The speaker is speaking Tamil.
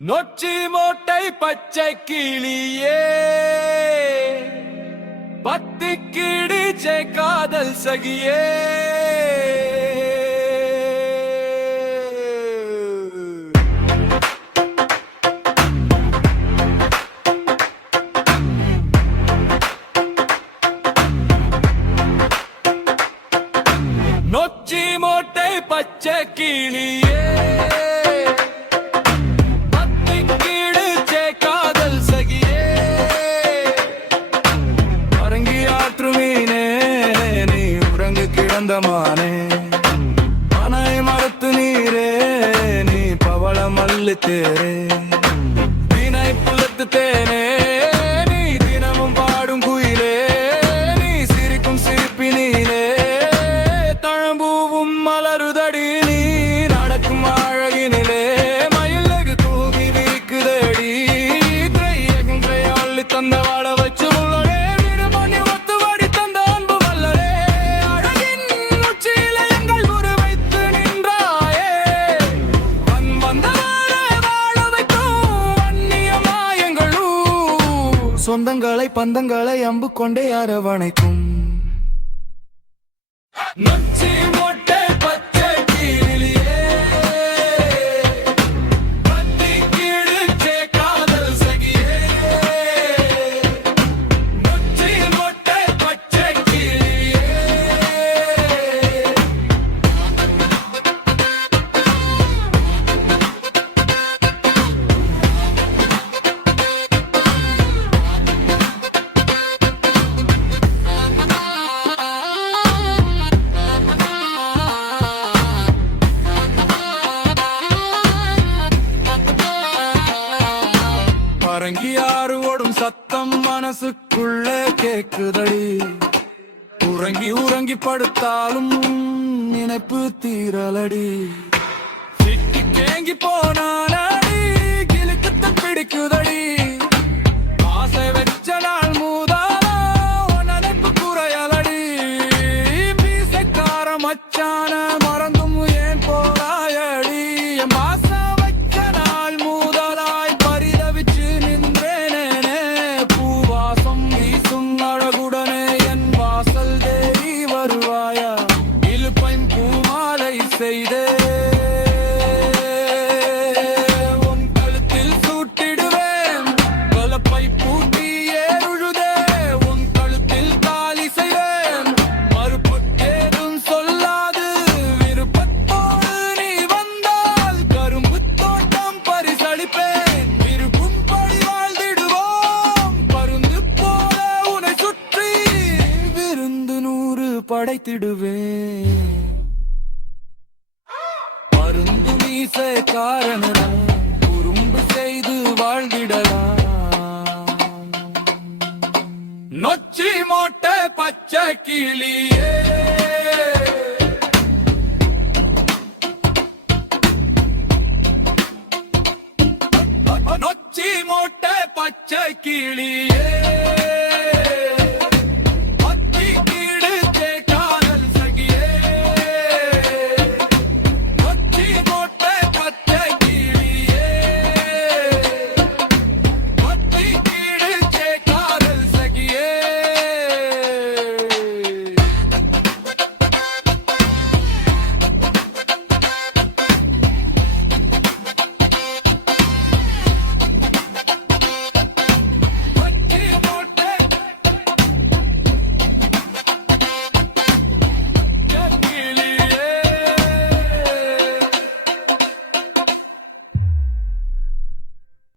நொச்சி மோட்டை பச்சை கிளியே பத்தி கிடிச்சே காதல் சகியே நொச்சி மோட்டை பச்சை கிளியே கிடந்தமானே மனை மரத்து நீரே நீ பவள மல்லு தேரே தினை புலத்து தேனே நீ தினமும் பாடும் குயிலே நீ சிரிக்கும் சிரிப்பினிலே தழம்பூவும் மலருதடி நீ நடக்கும் அழகினிலே மயிலகு தூவி வீக்குதடி திரையகங்களை அள்ளி தந்த வாழ வச்சு சொந்தங்களை பந்தங்களை அம்பு கொண்டே அரவணைக்கும் நொச்சி மோட்டை பச்சை கிளியே பத்தி கிழிச்சே காதல் சகியே நொச்சி மோட்டை பச்சை கிளியே பரங்கியாறு ஓடும் சத்தம் மனசுக்குள்ள கேக்குதடி உறங்கி உறங்கி படுத்தாலும் நினைப்பு தீரலடி சிட்டி கேங்கி போனாலடி கிழக்குத்தம் பிடிக்குதடி ஆசை வச்ச நாள் மூதாலா நினைப்பு குறையலடி மீசக்கார மச்சான மறந்தும் ஏன் போராயடி மாச வச்ச நாள் மூதலாய் பரிதவிச்சு நின்றேனே பூவாசம் வீசும் அழகுடனே என் வாசல் தேடி வருவாயா இழுப்பையும் பூமாலை செய்தே படைத்திடுவேன் மருந்து மீசை காரணம் குறும்பு செய்து வாழ்ந்திடலாம் நொச்சி மோட்டை பச்சை கிளியே நொச்சி மோட்டை பச்சை கிளியே